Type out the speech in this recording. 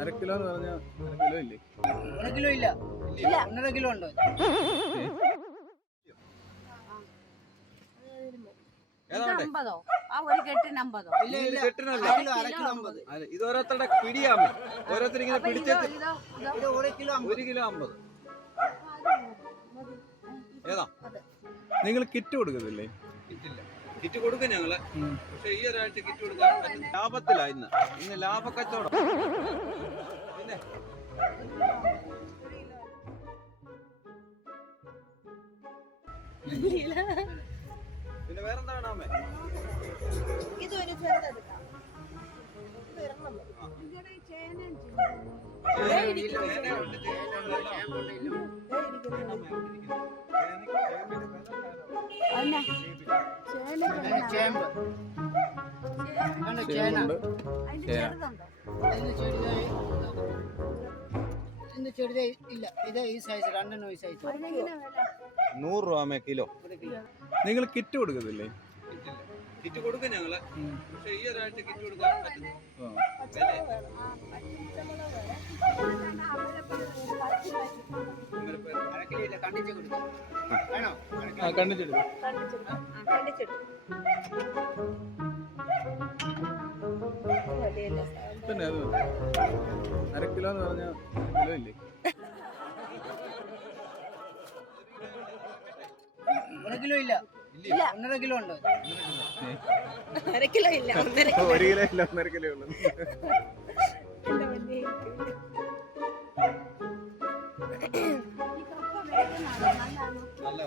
അര കിലോ എന്ന് പറഞ്ഞാൽ അര കിലോ ഇല്ലേ? 1 കിലോ ഇല്ല, 1.5 കിലോ ഉണ്ട്. ഇത് ഓരോരുത്തരുടെ പിടിയാമോ? ഓരോരുത്തർ ഇങ്ങനെ പിടിച്ചിട്ട് 1 കിലോ 50. ഏതാ നിങ്ങൾ കിറ്റ് കൊടുക്കുന്നില്ലേ? കിറ്റ് കൊടുക്കും ഞങ്ങള്. പക്ഷെ ഈ ഒരാഴ്ച കിറ്റ് കൊടുക്കാൻ ലാഭത്തിലാ. ഇന്ന് ലാഭക്കച്ചവടം. പിന്നെ വേറെന്താ വേണമേ? ഇതൊരു ചെറുതെടുക്കാം. ഇല്ല, ഇത് ഈ സൈസ് 2 ഈ സൈസ് 100 രൂപ കിലോ. നിങ്ങൾ കിറ്റ് കൊടുക്കുന്നില്ലേ? കിറ്റ് കൊടുക്കും ഞങ്ങള്. പക്ഷെ ഈ ഒരാഴ്ച കിറ്റ് കൊടുക്കാൻ പറ്റുന്നു. പിന്നെ അത് അര കിലോ എന്ന് പറഞ്ഞാൽ കിലോ ഇല്ലേ? 1 കിലോ ഇല്ല, 1.5 കിലോ ഉണ്ട്. 1 കിലോ ഇല്ല, 1.5 കിലോ ഇല്ല, 1.5 കിലോ ഉള്ളു. നല്ല